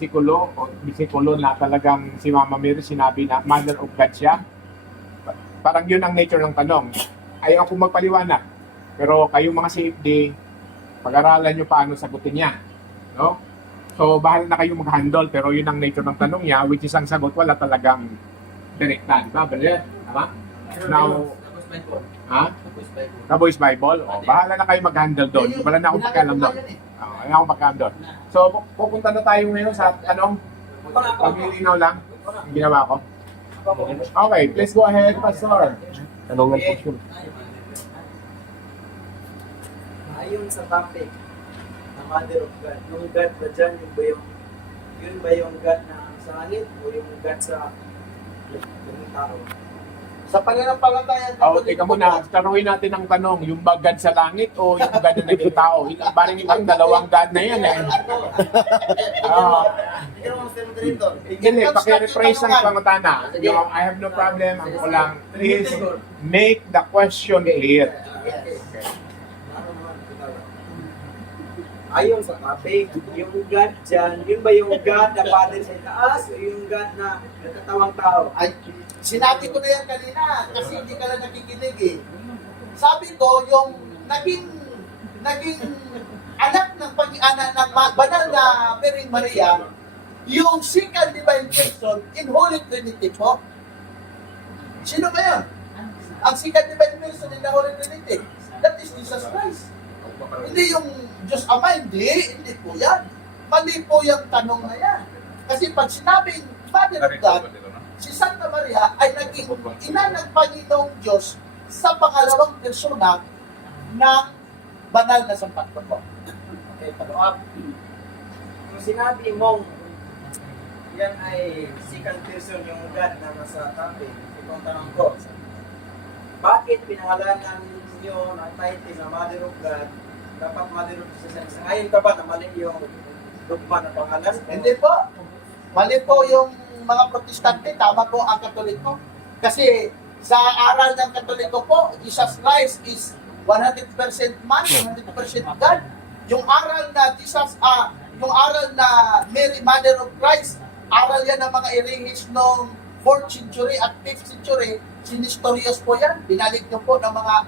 bisikulo na talagang si Mama Mary sinabi na Mother of God siya? Parang yun ang nature ng tanong. Ayaw akong magpaliwanag. Pero kayong mga CFD, pag-aralan nyo paano sagutin niya. No? So, bahala na kayong mag-handle. Pero yun ang nature ng tanong niya, which is ang sagot, wala talagang direkta. Diba? Brother? Tama? Now, ha? Na Voice Bible? O, bahala na kayo mag-handle doon. Wala na akong pakialam doon. Ayaw akong mag-handle. So, pupunta na tayo ngayon sa tanong. Paglilinaw lang. Ang ginawa ko. Okay, please go ahead, Pastor. Tanungan po siya. Ayon sa topic na Mother of God, yung God ba dyan, yun ba yung God na sa langit o yung God sa yung tao? Sa pananampalataya Teka muna, taruhin natin ang tanong, yung ba God sa langit o yung God na naging tao? Parang yung dalawang God na yan eh. Hindi, pakirephrase ang pangutana. I have no problem. Ang kulang, please make the question clear. Ayon sa topic, yung God dyan, yun ba yung God na Father sa taas o yung God na natatawang tao? Ay, sinabi ko na yan kanina kasi hindi ka lang nakikinig eh. Sabi ko, yung naging anak ng pag-anak ng banal na Mary Maria, yung second divine person in Holy Trinity po. Sino ba yan? Ang second divine person in the Holy Trinity. That is Jesus Christ. Hindi yung Diyos Ama, hindi po yan. Mali po yung tanong na yan. Kasi pag sinabing Mother of God, si Santa Maria ay naging ina ng Panginoong Diyos sa pangalawang persona ng banal na sampagto po. Okay, follow-up. Kung sinabi mong yan ay second person yung God na nasa topic, itong tanong ko, bakit pinangalanan niyo ng title na Mother of God? Dapat Mother of Jesus. Ngayon ka ba na mali yung dogma na pangalan? Hindi po. Mali po yung mga protestante, tama po ang Katoliko. Kasi sa aral ng Katoliko po, Jesus Christ is 100% man, 100% God. Yung aral na yung aral na Mary, Mother of Christ, aral yan ng mga erehis noong 4th century at 5th century, sinistorious po yan. Binalik po ng mga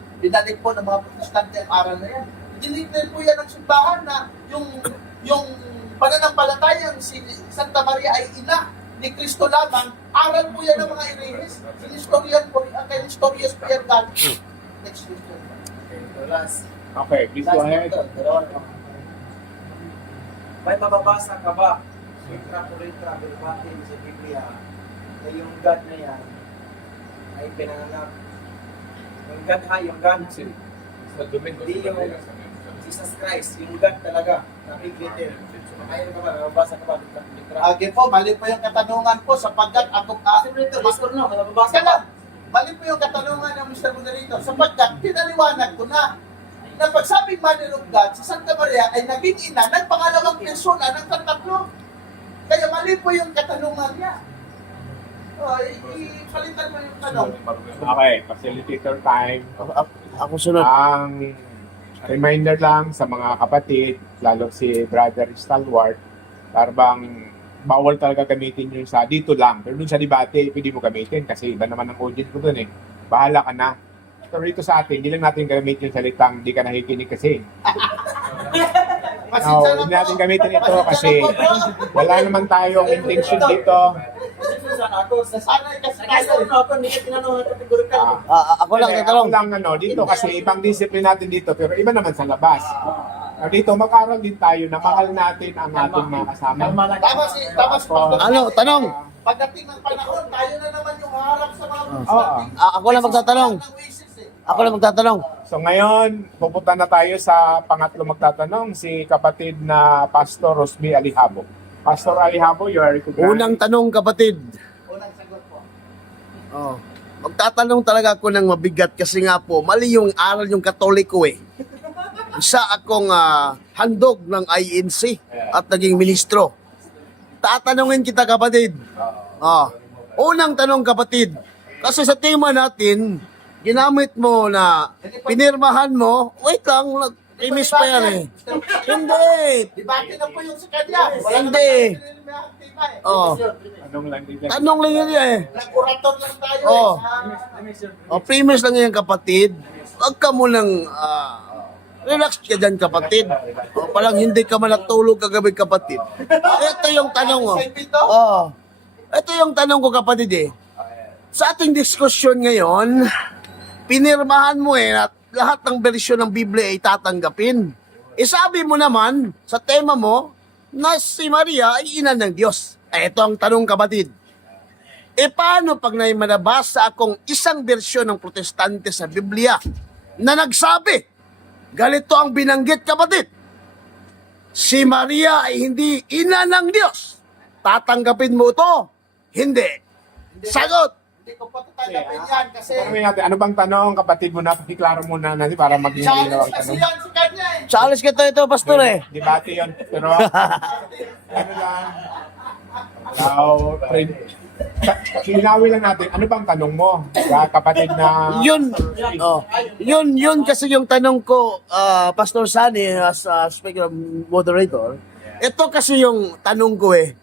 protestante ang aral na yan. Dinignan po yan ng simbahan na yung pananampalatayang si Santa Maria ay ina ni Kristo lamang, aral po yan ng mga erehis. Sinistorian po, ang historious po yan God. Next question. Last. Okay, please go ahead. May mababasa ka ba? Intra-culitra verbatim sa Biblia na yung God na yan ay pinanganak. Yung God yung God. Hindi yung Jesus Christ, yung God talaga, na big little. Ayun ka ba, mababasa ka ba? Okay po, mali po yung katanungan po sapagkat ako... Pastor no, mababasa Teka lang, mali po yung katanungan ng Mr. Moderator sapagkat pinaliwanag ko na pagsabing Mother of God, si Santa Maria ay naging ina ng pangalawang persona ng tatlo. Kaya mali po yung katanungan niya. Ipalitan mo yung tanong. Okay, facilitator time. Ako sunod. Ang reminder lang sa mga kapatid, lalo si Brother Stalwart, parang bawal talaga gamitin yun sa dito lang. Pero dun sa debate, pwede mo gamitin kasi iba naman ang audience ko dun eh. Bahala ka na. Pero dito sa atin, hindi lang natin gamitin yung salitang di ka nakikinig kasi. Hindi natin gamitin ito kasi wala naman tayong intention dito. Ako lang tatanong. Ako lang dito kasi ibang discipline natin dito pero iba naman sa labas. Dito mag-aral din tayo na mahal natin ang ating mga kasama. Tama si Pastor. Ano, tanong? Pagdating ng panahon, tayo na naman yung harap sa mga Ako lang magtatanong. Ako lang magtatanong. So ngayon, pupunta na tayo sa pangatlo magtatanong, si kapatid na Pastor Rosby Alihabo. Pastor Alihabo, you are recognized. Unang tanong, kapatid. Unang sagot po. Oh. Magtatanong talaga ako ng mabigat kasi nga po, mali yung aral yung Katoliko eh. Isa akong handog ng INC at naging ministro. Tatanungin kita, kapatid. Unang tanong, kapatid. Kasi sa tema natin, ginamit mo na pinirmahan mo, wait lang, imis pa yan eh. Hindi. Debate na po yung sa kanya. Wala Hindi. naman Oh. Anong lang din? Tanong lang yan eh. Nag-orator lang tayo Oh. eh. O, premise lang yan, kapatid. Huwag ka munang, relax ka dyan, kapatid. O, parang hindi ka man natulog kagabi, kapatid. Ito yung tanong, oh. Oh. Ito yung tanong ko, kapatid, eh. Sa ating diskusyon ngayon, pinirmahan mo eh, at lahat ng bersyon ng Biblia ay tatanggapin. Sabi mo naman, sa tema mo, na si Maria ay ina ng Diyos. Ito ang tanong, kapatid. Paano pag nabasa akong isang bersyon ng protestante sa Biblia na nagsabi, ganito ang binanggit, kapatid, si Maria ay hindi ina ng Diyos. Tatanggapin mo ito? Hindi. Sagot. Hindi ko po tatanggapin yan kasi Tanungin natin, ano bang tanong, kapatid mo na, pakiklaro muna natin para maging malinaw challenge ang kasi tanong. yan si kanya eh. Challenge kita ito, pastor eh. Debate yun. Pero, ano lang, Sinawi lang natin, ano bang tanong mo sa kapatid na... Yun kasi yung tanong ko, Pastor Sunny, as speaker of moderator. Ito kasi yung tanong ko eh.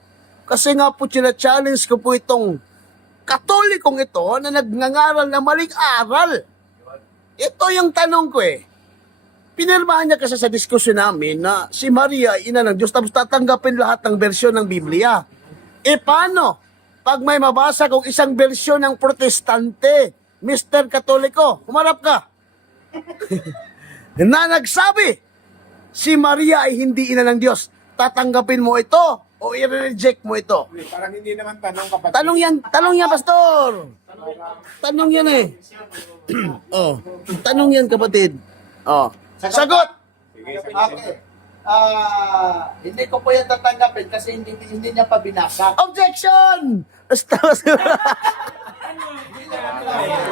Kasi nga po, challenge ko po itong Katolikong ito na nagngangaral na maling aral. Ito yung tanong ko eh. Pinirmahan niya kasi sa diskusyon namin na si Maria ay ina ng Diyos tapos tatanggapin lahat ng bersyon ng Biblia. Paano? Pag may mabasa kong isang bersyon ng protestante, Mr. Katoliko, humarap ka. Na nagsabi, si Maria ay hindi ina ng Diyos. Tatanggapin mo ito o i-reject mo ito? Parang hindi naman tanong, kapatid. Tanong yan, pastor. Tanong yan eh. Oh, tanong yan, kapatid. Oh, sagot. Sige, sige. Okay. Hindi ko po yan tatanggapin kasi hindi niya pa binasa. Objection!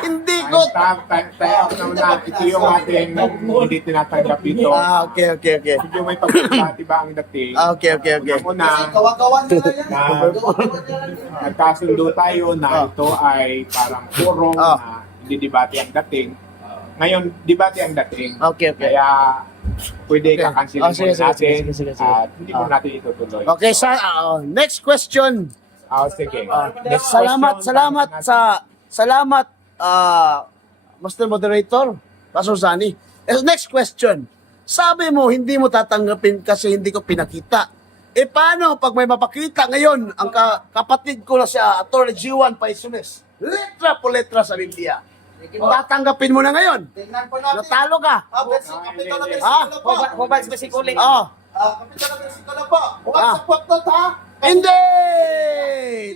Hindi ko. Tayo na, ito yung ating hindi tinatanggap ito. Okay. Medyo may pagkakati ba ang dating? Okay. Una, Kasi gawa-gawa niya lang yan. Na- Gawa-gawa niya lang yan. nagkasundo tayo na ito ay parang puro Ah. na hindi debate ang dating. Ngayon, debate ang dating. Okay. Kaya, pwede Okay. kakansilin Ah, sige, muna natin sige. at hindi mo natin itutuloy. Okay, next question. Sige. Next Salamat question, salamat Master Moderator, Pastor Sunny. Next question. Sabi mo hindi mo tatanggapin kasi hindi ko pinakita. Paano pag may mapakita ngayon ang kapatid ko na si Atty. G1 Paisunes? Letra po letra sa Biblia. Tatanggapin mo na ngayon. Tingnan po natin. Natalo ka. Kapitol na Ah, versikulo po. Hubad sa basikuling. Kapitol na versikulo po. Huwag sa putnot ha. Hindi!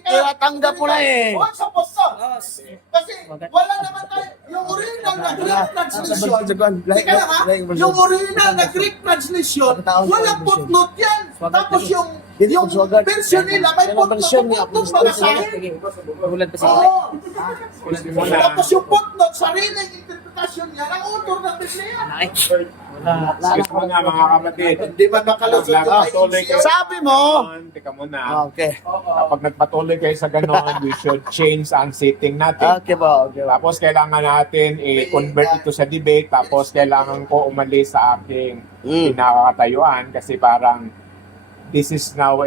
Tinatanggap mo na eh. Huwag sa putnot. Kasi wala naman tayo. Yung original na Greek translation. Teka lang ha. Yung original na Greek translation, walang footnote yan. Tapos yung version nila, may footnote babasahin. Hubad Oo. Muna. Tapos yung footnote, sariling interpretasyon niya ng author ng Biblia. Gusto mo nga mga kapatid. Hindi ba makalusot yung Patuloy kayo. Sabi mo. Teka muna. Okay. Kapag nagpatuloy kayo sa ganon, we should change ang setting natin. Okay ba? Tapos kailangan natin i-convert ito sa debate. Tapos kailangan ko umalis sa aking pinakakatayuan kasi parang this is now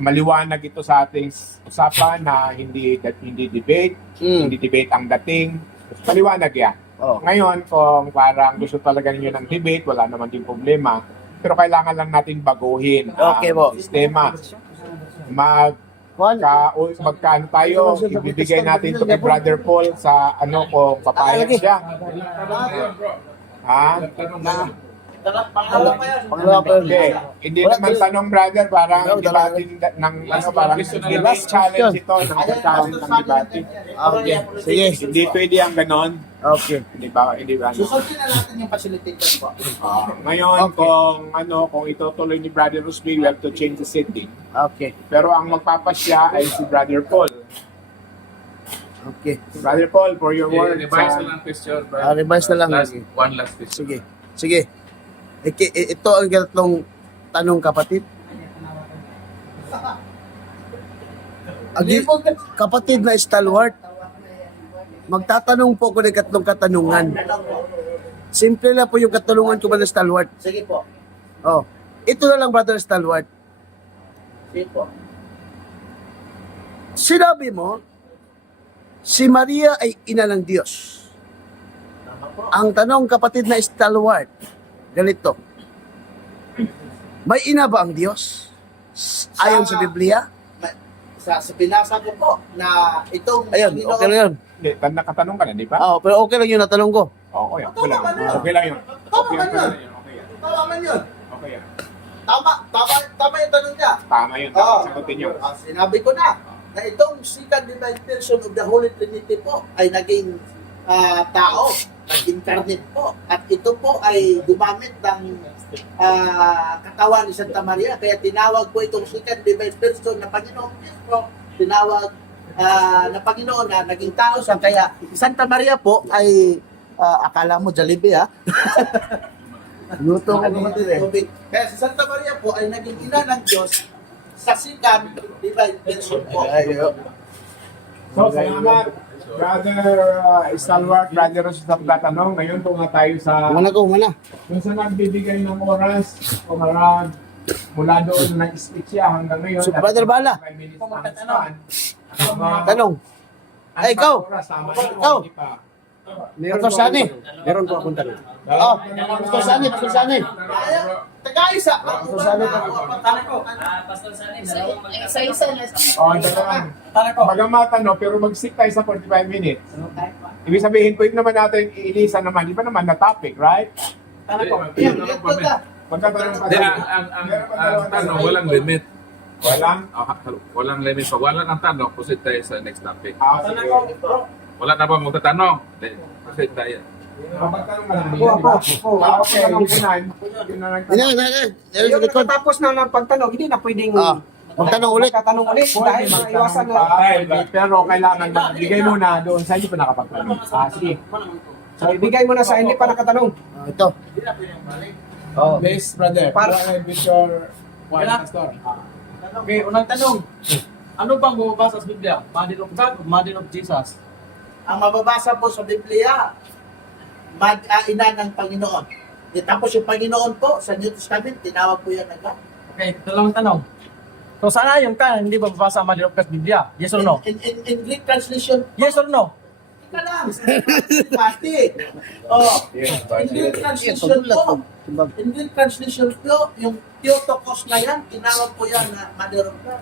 maliwanag ito sa ating usapan na hindi debate, hindi debate ang dating. Maliwanag yan. Oh. Ngayon, kung parang gusto talaga ninyo ng debate, wala naman din problema. Pero kailangan lang natin baguhin Okay ang po. sistema. Magkano tayo, ibibigay natin to kay Brother Paul sa kung papayag siya. Ha? Pangalawa pa yan. Pangalawa pa yun. Hindi naman tanong, brother, parang debate ng parang debate challenge ito, ng challenge ng debate. Okay. Sige. Hindi pwede ang ganon. Okay. Hindi ba? Susundin na natin yung facilitator po. Ngayon, kung itutuloy ni Brother Rusby, we have to change the setting. Okay. Pero ang magpapasya ay si Brother Paul. Okay. Brother Paul, for your words. Revise na lang question. Revise na lang. One last question. Sige. Ito ang gantong tanong, kapatid. Kapatid na stalwart, magtatanong po ko ng katlong katanungan. Simple lang po yung katanungan ko ba ng stalwart. Sige po. Oh, ito na lang, Brother Stalwart. Sige po. Sinabi mo, si Maria ay ina ng Diyos. Tama po. Ang tanong, kapatid na stalwart, ganito. May ina ba ang Diyos? Ayon sa Biblia? Sa binasa ko po na itong Ayun, Panginoon- okay lang yun. Hindi, nakatanong ka na, di ba? Oo, pero okay lang yung natanong ko. Okay, okay lang. Tama yun. Okay lang yun. Tama Okay man yun. Okay yan. Tama man yun. Okay yan. Tama yung tanong niya. Tama yun. Oo. Sagutin nyo. Sinabi ko na itong second divine person of the Holy Trinity po ay naging tao, nag-incarnate po. At ito po ay gumamit ng katawan ni Santa Maria. Kaya tinawag po itong second divine person na Panginoong Kristo. Tinawag na Panginoon na naging tao siya. Kaya Santa Maria po ay akala mo Jollibee ha? Luto ko Tubig. Kaya si Santa Maria po ay naging ina ng Diyos sa second divine person po. So, salamat. Brother Stalwart, Brother Ross sa tatanong. Ngayon po nga tayo sa Umana. kung saan nagbibigay ng oras o marag mula doon ng speech siya hanggang ngayon. So, Brother Bala. 5 minutes na span. Ang mga- Tanong. ang Ay, ikaw. oras, tama yun, Ikaw. hindi pa. Pastor Sani. Meron po akong tanong. Oh, Pastor Sani. Tagaisa. Pastor Sani. Pastor Sani, Isa-isa na. Oh, ito lang. Bagamat ano, pero mag-stick tayo sa 45 minutes. Ibig sabihin, pwede naman natin iilisan naman. Di ba naman na topic, right? Magkatanong pa Hindi, tayo. ang tanong, walang limit. Walang? Walang limit. Pag wala ng tanong, proceed tayo sa next topic. Sige. Wala na ba magtatanong? Hindi, proceed tayo. Magtanong ka lang. di ba? Okay, yung unan. Yun na lang. Yung nakatapos na ng pagtanong, hindi na pwedeng Magtanong ulit. magtatanong ulit dahil maiwasan na. Pero kailangan magbigay muna doon sa hindi pa nakapagtanong. Sige. So, ibigay mo na sa hindi pa nakatanong. Ito. Please, brother. Para- Go ahead with your one, pastor. Okay, unang tanong. Ano bang bumabasa sa Biblia? Mother of God o Mother of Jesus? Ang mababasa po sa Biblia, ina ng Panginoon. Tapos yung Panginoon po, sa New Testament, tinawag po yan ng God. Okay, dalawang tanong. So sana yung ka, hindi ba mabasa ang Mother of God sa Biblia? Yes or no? In Greek translation, Yes or no? ka lang. Pati. Oh, in Greek translation po, in Greek translation po, yung Theotokos na yan, tinawag po yan na Mother of God.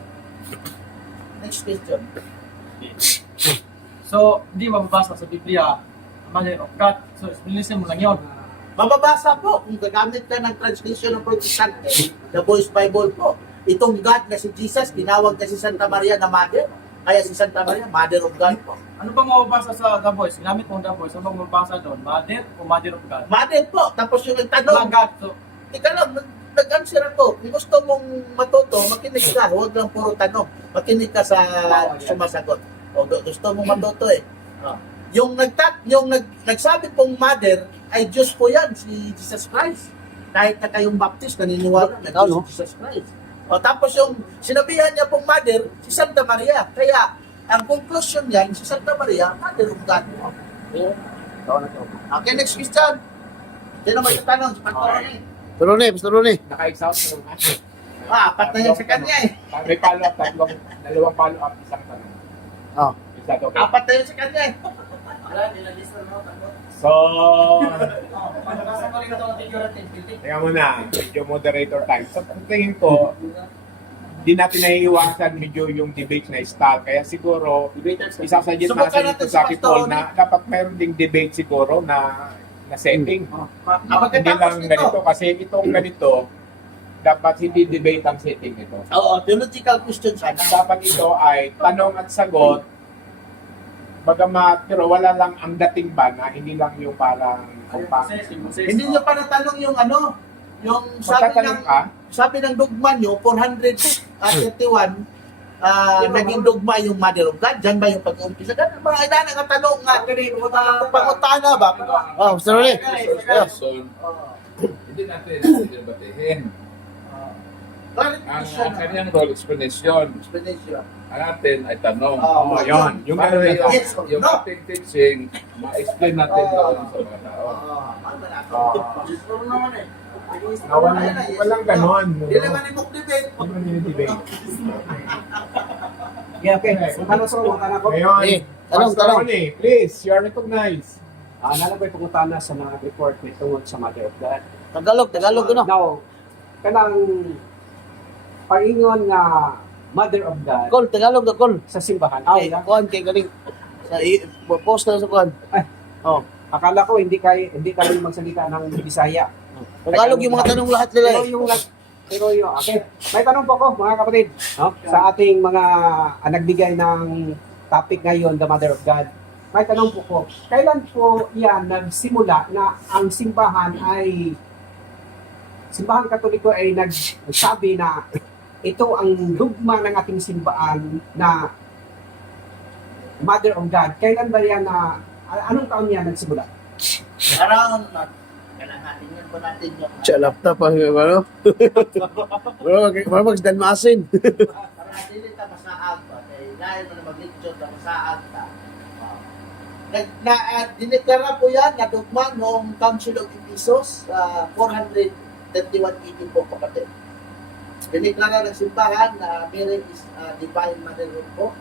Next question. So, hindi mababasa sa Biblia ang Mother of God. So, explanation mo lang yun. Mababasa po kung gagamit ka ng translation ng Protestante, the Voice Bible po. Itong God na si Jesus, tinawag na si Santa Maria na Mother. Kaya si Santa Maria, Mother of God po. Ano bang mababasa sa The Voice? Ginamit mo The Voice. Ano bang mababasa doon? Mother o Mother of God? Mother po. Tapos yung Mga nagtanong, God. So, ika lang, nag-answer ako. Kung gusto mong matuto, makinig ka. Huwag lang puro tanong. Makinig ka sa sumasagot. O gusto mong matuto eh. Yung nagsabi pong Mother, ay Diyos po yan, si Jesus Christ. Kahit na kayong Baptist, naniniwala na Diyos si Jesus Christ. O tapos yung sinabihan niya pong Mother, si Santa Maria. Kaya, ang conclusion niyan, si Santa Maria, Mother of God. Okay, next question. Sino magtatanong? Si Pastor Ronnie. Pastor Ronnie. Naka-exhaust na naman. Apat na yan sa kanya eh. May follow-up, dalawang follow-up, isang tanong. Oh. Is that okay? Apat na yan sa kanya eh. Wala, nilalister mo. So, Pagkabasa ko rin ito ang figurative. kaya mo na, medyo moderator time. So, ang tingin ko, di natin naiiwasan medyo yung debate na style. Kaya siguro, isasuggest Subukan natin natin ito sa si Kipol Pastor na dapat mayroon ding debate siguro na setting. Hindi Pagkatapos lang nito. ganito. Kasi itong ganito, dapat hindi debate ang setting nito. Oo, theological question sana. Dapat ito ay tanong at sagot, bagamat, pero wala lang ang dating ba na hindi lang yung parang Hindi nyo pa natanong yung ano, yung magtatanong ka, sabi ng dogma nyo, 431, naging dogma yung Mother of God. Diyan ba yung pag-uumpisa? Ganun, mga ina nakatanong nga, pangutana ba? Oh, Pastor Ronnie. Question, hindi natin debatehin. Ang Clarification. kanyang role, explanation. Explanation. Ang atin ay tanong. Oh, yun. Yung Para ganun ito. Yes or yung no? ating teaching, ma-explain natin doon sa mga tao. Ano na Oh. Gusto naman eh. Walang ganon. Dili man ni Mok debate. Hindi man dinidebate. Yeah, okay. Ano sa mga anak ko? Ngayon, Eh, tanong, Pastor tanong. Ronnie, please, you are recognized. Nalabay pangutana sa mga report may tungod sa Mother of God. Tagalog ano? Now, kanang paingon nga Mother of God Kol, Tagalog na kol. sa simbahan. Ay, kuan kay galing. Sa post na sa kuan. Oh, Akala ko hindi kayo magsalita ng Bisaya. Tagalog yung mga tanong lahat nila. Pero yung okay. May tanong po ako mga kapatid, no? Sa ating mga nagbigay ng topic ngayon, the Mother of God. May tanong po ko, kailan po yan nagsimula na ang simbahan Katoliko ay nagsabi na ito ang dogma ng ating simbahan na Mother of God. Kailan ba yan anong taon yan nagsimula? Around kailangan po natin yung Laptop pa ano? Bro, magdanmasin. para dili ta masaag ba kay dahil man mag-lecture ta masaag ta. Dineklara po yan na dogma noong Council of Ephesus 431 po kapatid. Dineklara ng simbahan na Mary is divine motherhood po.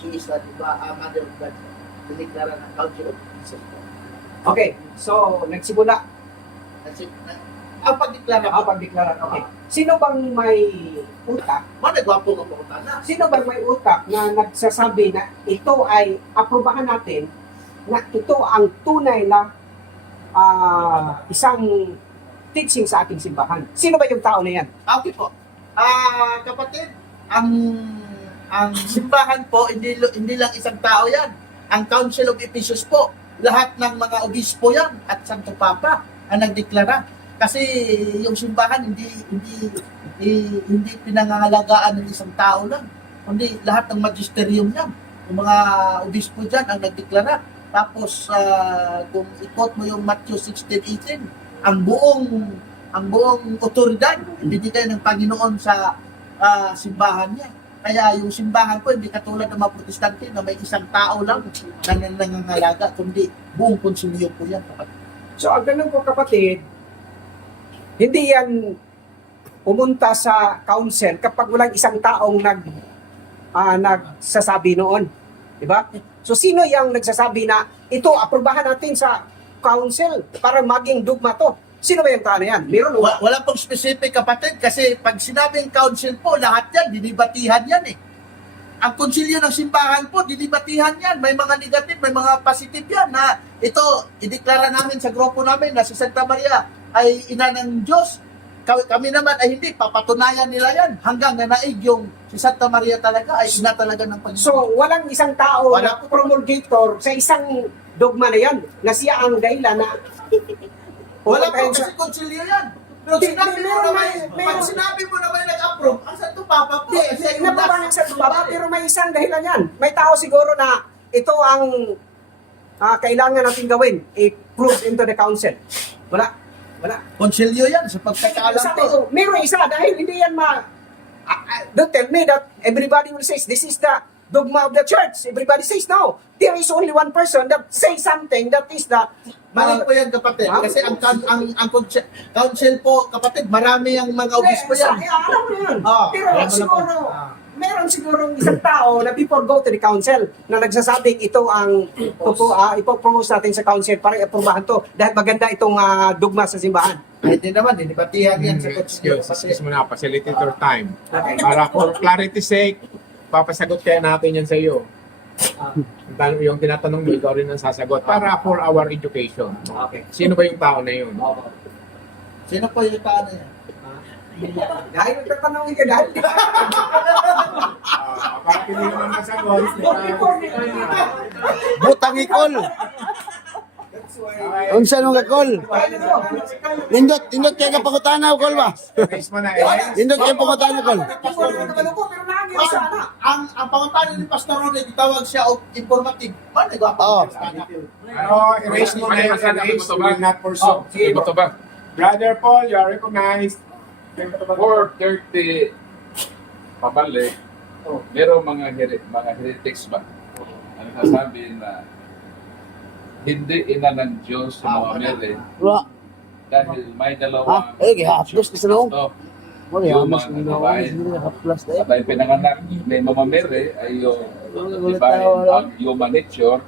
She is the mother of God. Dineklara ng Council of Ephesus po. Okay, so nagsimula Ang pagdeklara po, pagdeklara. Okay. Sino bang may utak? managwapo nga po na. Sino bang may utak na nagsasabi na ito ay aprobahan natin na ito ang tunay na isang teaching sa ating simbahan? Sino ba yung tao na yan? Okay po. Kapatid, ang simbahan po, hindi lang isang tao yan. Ang Council of Ephesus po, lahat ng mga obispo yan at Santo Papa ang nagdeklara. Kasi yung simbahan hindi pinangangalagaan ng isang tao lang. Kundi lahat ng magisterium yan. Yung mga obispo dyan ang nagdeklara. Tapos kung ikot mo yung Matthew 16:18, ang buong otoridad binigay ng Panginoon sa simbahan niya. Kaya yung simbahan po hindi katulad ng mga protestante na may isang tao lang na nangangalaga, kundi buong konsilyo po yan. So ang ganun po kapatid, hindi yan pumunta sa council kapag walang isang taong nagsasabi noon. Diba? So sino yung nagsasabi na ito, aprobahan natin sa council para maging dogma to? Sino ba yung tao na yan? Meron Wala pong specific kapatid kasi pag sinabing council po, lahat yan, dinibatihan yan eh. Ang konsilyo ng simbahan po, dinibatihan yan. May mga negative, may mga positive yan na ito, ideklara namin sa grupo namin na si Santa Maria ay ina ng Diyos. Kami naman ay hindi, papatunayan nila yan hanggang nanaig yung si Santa Maria talaga ay ina talaga ng Panginoon. So, walang isang tao Wala na promulgator sa isang dogma na yan na siya ang dahilan na Wala po kasi konsilyo yan. Pero sinabi mo na pag sinabi mo na may nag-approve, ang Santo Papa po. Kasi yung Nababa ng Santo Papa, pero may isang dahilan yan. May tao siguro na ito ang kailangan natin gawin. I-prove into the council. Wala. konsilyo yan sa pagkakaalam Sabi ko. ko, meron isa dahil hindi yan don't tell me that everybody will say this is the dogma of the church. Everybody says no. There is only one person that says something that is the Mali po yan kapatid. Kasi ang council po kapatid, marami ang mga obispo yan. Alam mo yan. Pero alam mo na po. siguro, meron siguro isang tao na before go to the council na nagsasabing ito ang ipopropose natin sa council para i-aprobahan to dahil maganda itong dogma sa simbahan. Hindi naman, dinibatihan yan sa konsilyo. Excuse mo na, facilitate your time. Para for clarity's sake, papasagot kaya natin yan sa iyo. Yung tinatanong mo, ikaw rin ang sasagot. Para for our education. Okay. Sino ba yung tao na yun? Sino po yung tao na yan? Dahil nagtatanongin ka dahil. Para hindi naman masagot. Butang ikol. Unsa nung kakol? Nindot kaya kapangutana kol ba? Raise mo na eh. Nindot kaya pangutana kol. Pero nangin sana. Ang pangutan ni Pastor Ronnie, itawag siya og informative. Mali ba? Oo. Erase mo na yung erase. We will not pursue. Iba to ba? Brother Paul, you are recognized. 4:30 pabalik, merong mga heretics ba? Ang sasabi na hindi ina ng Diyos si Mama Mary, dahil may dalawang haplos na sila. Kristo. Wala, Yung haplos mga na babae. haplos na At ay pinanganak ni Mama Mary ay yung divine ang human nature,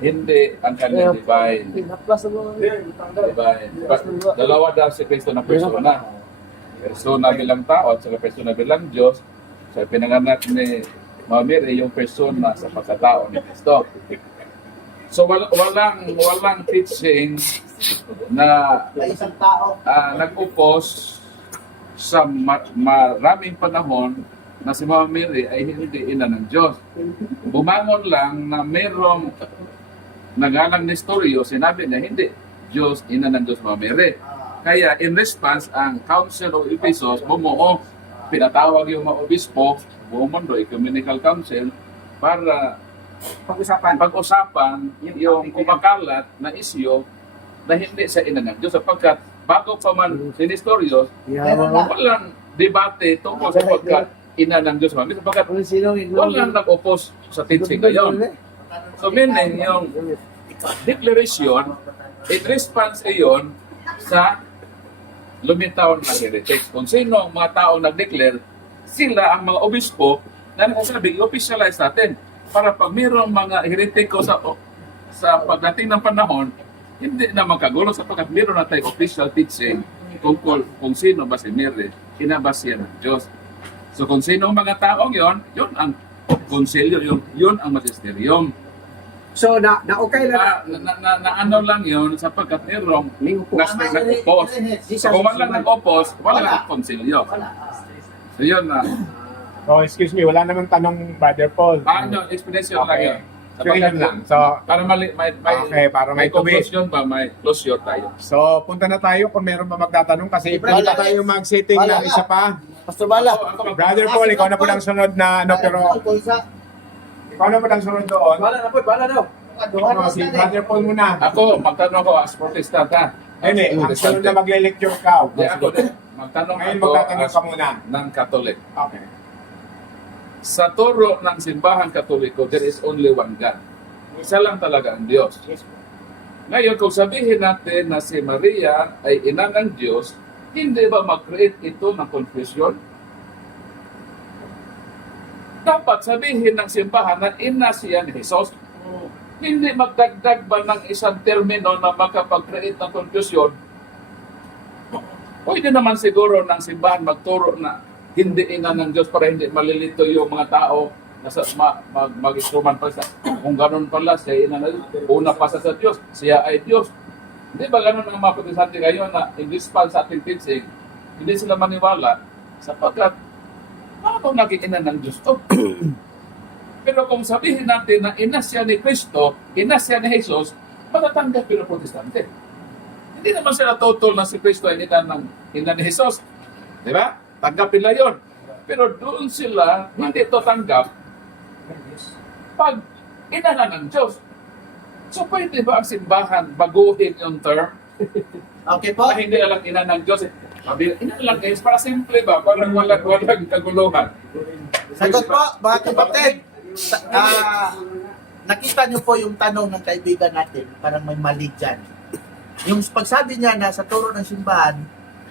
hindi ang kanyang divine. Haplos na mga. Divine. Dalawa daw si Kristo na persona. Persona bilang tao at saka persona bilang Diyos. So pinanganak ni Mama Mary yung persona sa pagkatao ni Kristo. So walang teaching na isang tao. nag-upos sa maraming panahon na si Mama Mary ay hindi ina ng Diyos. Bumangon lang na merong nangalang Nestorio, sinabi niya hindi Diyos, ina ng Diyos Mama Mary. Kaya in response, ang Council of Ephesus bumuo, pinatawag yung mga obispo, buong mundo, Ecumenical Council, para pag-usapan yung kumakalat na isyo na hindi sa ina ng Diyos. Sapagkat bago pa man si Nestorius, walang debate tungkol sa pagkat ina ng Diyos. Sapagkat walang nag-opos sa teaching ngayon. So meaning yung declaration, in response iyon sa lumitaw na heretics. Kung sino ang mga tao nag-declare, sila ang mga obispo na nagsasabi, i-officialize natin para pag mayroong mga heretiko sa pagdating ng panahon, hindi na magkagulo sapagkat mayroon na tayong official teaching kung sino ba si Mary, kinabasyan ng Diyos. So kung sino ang mga taong yon, yun ang konsilyo, yun ang magisterium. So, na-okay lang. Na ano lang yun sapagkat mayroong nag-opos. So kung walang nag-opos, walang konsilyo. So yun na. So, excuse me, wala namang tanong, Brother Paul. Ano, explanation lang yun. Explanation lang. So, Para may conclusion ba, may closure tayo. so, punta na tayo kung meron pa magtatanong kasi pwede na tayo mag-sitting ng isa pa. Pastor Bala. Brother Paul, ikaw na po lang sunod na ano, pero ikaw na po lang sunod doon. Bala na po, bala daw. So, si Brother Paul muna. Ako, magtanong ako as protestant ha. Hindi, ang sunod na magle-lecture ka. Di ako din. Magtanong Ngayon ako magtatanong as ka muna. ng Catholic. Okay. Sa turo ng simbahan Katoliko, there is only one God. Isa lang talaga ang Diyos. Ngayon, kung sabihin natin na si Maria ay ina ng Diyos, hindi ba mag-create ito ng confusion? Dapat sabihin ng simbahan na ina siya ni Jesus. Hindi magdagdag ba ng isang termino na makapag-create ng confusion? Pwede naman siguro ng simbahan magturo na hindi ina ng Diyos para hindi malilito yung mga tao na mag-instrument pa sa kung ganun pala siya ina ng Diyos. Una pa sa Diyos, siya ay Diyos. Hindi ba ganun ang mga protestante ngayon na in response sa ating teaching, hindi sila maniwala sapagkat paano naging ina ng Diyos to? Pero kung sabihin natin na ina siya ni Kristo, ina siya ni Jesus, matatanggap yung protestante. Hindi naman sila total na si Kristo ay ina ni Jesus. Di ba? Tanggap nila yun. Pero doon sila hindi ito tanggap pag ina na ng Diyos. So pwede ba ang simbahan baguhin yung term? Okay po. Na hindi alam ina ng Diyos. Sabi, ina lang guys, para simple ba? Parang walang kaguluhan. Sagot po, mga kapatid. Nakita niyo po yung tanong ng kaibigan natin, parang may mali dyan. Yung pagsabi niya na sa turo ng simbahan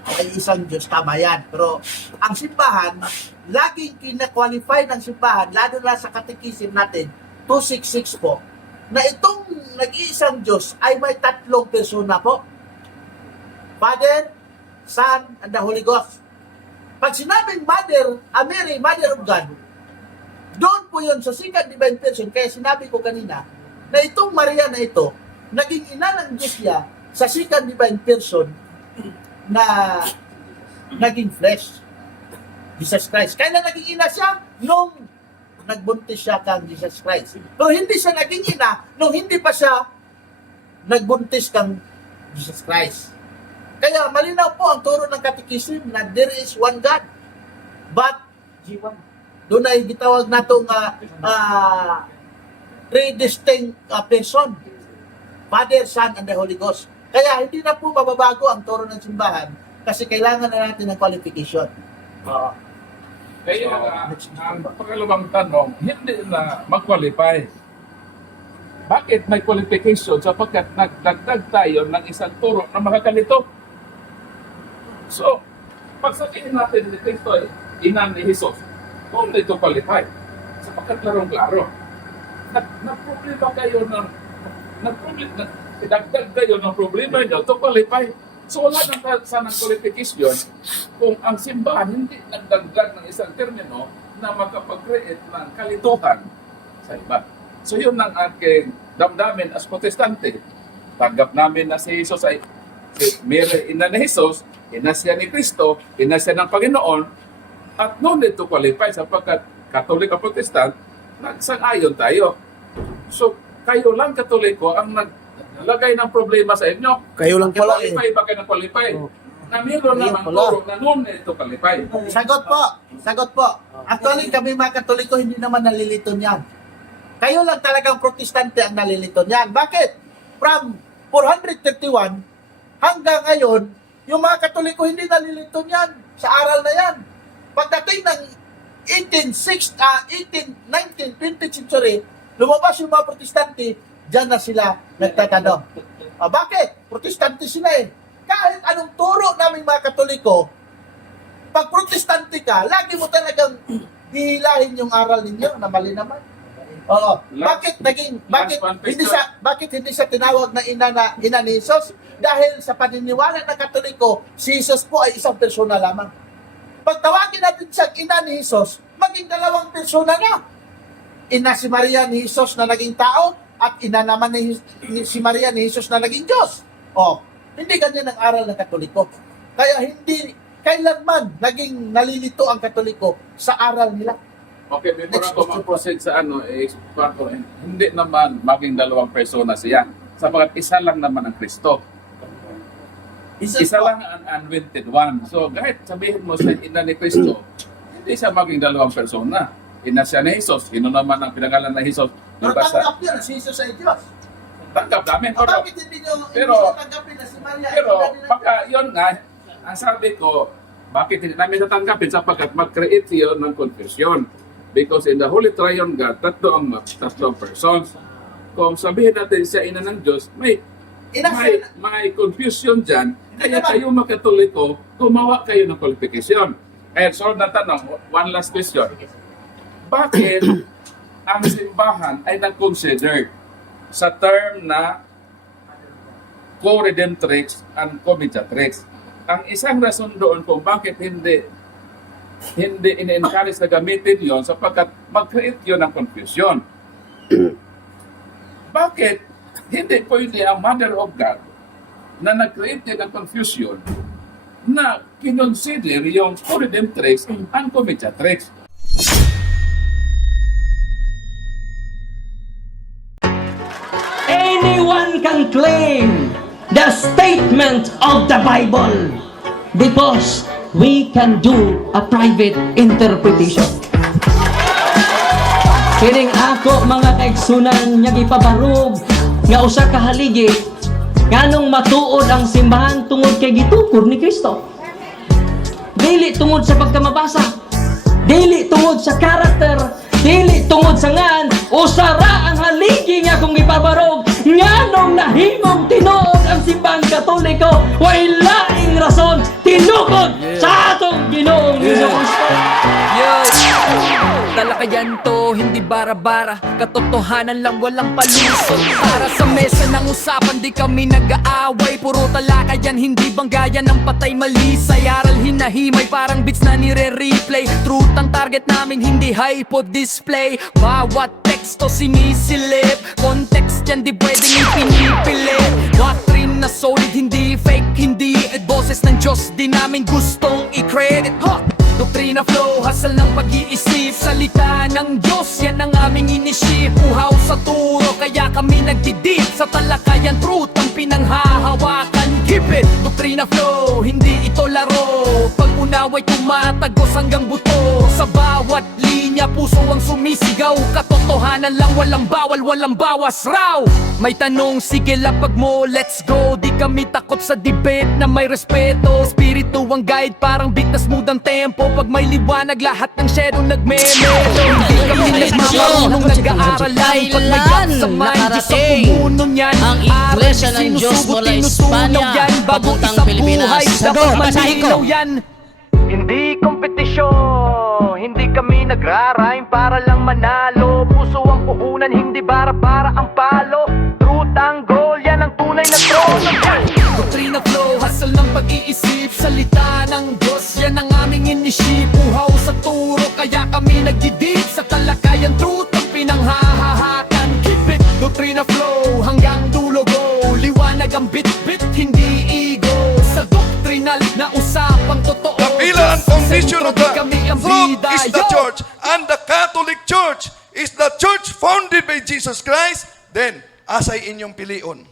ay isang Diyos, tama yan. Pero ang simbahan, laging kina-qualify ng simbahan, lalo na sa katekism natin, 266 po, na itong nag-iisang Diyos ay may tatlong persona po. Father, Son, and the Holy Ghost. Pag sinabing Mother, Mary, Mother of God, doon po yun sa second divine person. Kaya sinabi ko kanina na itong Maria na ito, naging ina ng Diyos niya sa second divine person na naging flesh. Jesus Christ. Kaya naging ina siya nung nagbuntis siya kang Jesus Christ. Pero hindi siya naging ina nung hindi pa siya nagbuntis kang Jesus Christ. Kaya malinaw po ang turo ng katekism na there is one God. But doon ay gitawag natong three distinct person. Father, Son, and the Holy Ghost. Kaya hindi na po mababago ang turo ng simbahan kasi kailangan na natin ng qualification. Kaya ang pangalawang tanong, hindi na mag-qualify. Bakit may qualification? Sapagkat nagdagdag tayo ng isang turo na makakalito. So, pag sabihin natin ni Cristo ay ina ni Jesus, kung ito qualify, sapagkat larong-laro, nagproblema kayo ng dagdag kayo ng problema nyo to qualify. So wala nang sanang qualification kung ang simbahan hindi nagdagdag ng isang termino na makapag-create ng kalituhan sa iba. So yun ang aking damdamin as protestante. Tanggap namin na si Jesus ay si Mary, ina ni Jesus, ina siya ni Kristo, ina siya ng Panginoon, at no need to qualify sapagkat Katolik o Protestant, nagsang-ayon tayo. So kayo lang Katoliko ang naglagay ng problema sa inyo. Kayo lang pala eh. Qualify ba kayo na qualify? Na meron Ayun naman pala. turo na no need to qualify. Sagot po. Actually, kami mga Katoliko, hindi naman nalilito niyan. Kayo lang talagang protestante ang nalilito niyan. Bakit? From 431 hanggang ngayon, yung mga Katoliko hindi nalilito niyan sa aral na yan. Pagdating ng 19th, 20th century, lumabas yung mga protestante, dyan na sila nagtatanong. Bakit? Protestante sila eh. Kahit anong turo naming mga Katoliko, pag protestante ka, lagi mo talagang hihilahin yung aral ninyo na mali naman. Oo. Bakit hindi sa tinawag na ina ni Jesus? Dahil sa paniniwala ng Katoliko, si Jesus po ay isang persona lamang. Pag tawagin natin siyang ina ni Jesus, maging dalawang persona na. Ina si Maria ni Jesus na naging tao, at ina naman si Maria ni Jesus na naging Diyos. Hindi ganyan ang aral ng Katoliko. Kaya hindi kailanman naging nalilito ang Katoliko sa aral nila. Okay, before Next ako question po. mag-proceed sa explain ko, hindi naman maging dalawang persona siya. Sapagkat isa lang naman ang Kristo. Isa lang ang unwinted one. So, kahit sabihin mo sa ina ni Kristo, hindi siya maging dalawang persona. Ina siya ni Jesus. Sino naman ang pinangalan na Jesus? Pero tanggap yun, si Jesus ay Diyos. Tanggap namin. Bakit hindi nyo tanggapin na si Maria? Pero baka yun nga, ang sabi ko, bakit hindi namin natanggapin sapagkat mag-create yun ng confusion. Because in the Holy Triune God, tatlong persons. Kung sabihin natin siya ina ng Diyos, may confusion dyan. Kaya kayo mga Katoliko, gumawa kayo ng qualification. Kaya solve na tanong, one last question. Bakit ang simbahan ay nag-consider sa term na co-redemptrix and co-mediatrix? Ang isang rason doon kung bakit hindi in-encourage na gamitin yon sapagkat mag-create yun ng confusion. Bakit hindi pwede ang Mother of God na nag-create din ng confusion na kinonsider yung co-redemptrix and co-mediatrix? Anyone can claim the statement of the Bible because we can do a private interpretation. Kining ako mga kaigsunan nga gipabarog nga usa ka haligi nganong matuod ang simbahan tungod kay gitukod ni Kristo. Dili tungod sa pagkamabasa, dili tungod sa karakter, dili tungod sa ngan, usara ang haligi nga kung gipabarog nganong nahimong tinuod ang simbahan Katoliko, way laing rason tinukod sa atong Ginoong Jesucristo. Talakayan to, hindi bara-bara, katotohanan lang walang palusot. Para sa mesa ng usapan, di kami nag-aaway. Puro talakayan, hindi banggayan ng patay malisay. Aral hinahimay, parang beats na nire-replay. Truth ang target namin, hindi hypo display. Bawat teksto sinisilip, context yan di pwedeng ipinipilit. Doctrine na solid, hindi fake, hindi boses ng Diyos, di namin gustong i-credit. Doktrina flow, hasal ng pag-iisip. Salita ng Diyos, yan ang aming inisip. Uhaw sa turo, kaya kami nagdidip. Sa talakayan, truth ang pinanghahawakan. Keep it! Doktrina flow, hindi ito laro. Pag-unaway tumatagos hanggang buto. Sa bawat linya, puso ang sumisigaw. Katotohanan lang, walang bawal, walang bawas raw. May tanong, sige lapag mo, let's go. Di kami takot sa debate na may respeto. Espiritu ang guide, parang bigtas mood ang tempo. Pag may liwanag, lahat ng shadow nagme-melo. Hindi kami nagmamahal. Nung nag-aaral lang pag may gap sa mind Sa pumuno niyan Ang Iglesia ng Diyos mula Espanya, bagong papuntang isang Pilipinas. buhay Sagot, dapat basahin ko. malinaw yan. Hindi kompetisyon, hindi kami nagrarime para lang manalo. Puso ang puhunan, hindi bara-bara ang palo. Truth ang goal, yan ang tunay na trono. Doktrina flow, hasal ng pag-iisip. Salita ng Diyos, yan ang aming inisip. Uhaw sa turo, kaya kami nagdidig. Sa talakayan, truth ang pinanghahahakan. Keep it, doktrina flow, hanggang dulo go. Liwanag ang bit-bit, hindi ego. Sa doktrinal na usapang totoo. The pillar and foundation of the Kami ang truth bida. is the Yo! church, and the Catholic Church is the church founded by Jesus Christ. Then, asay inyong pilion.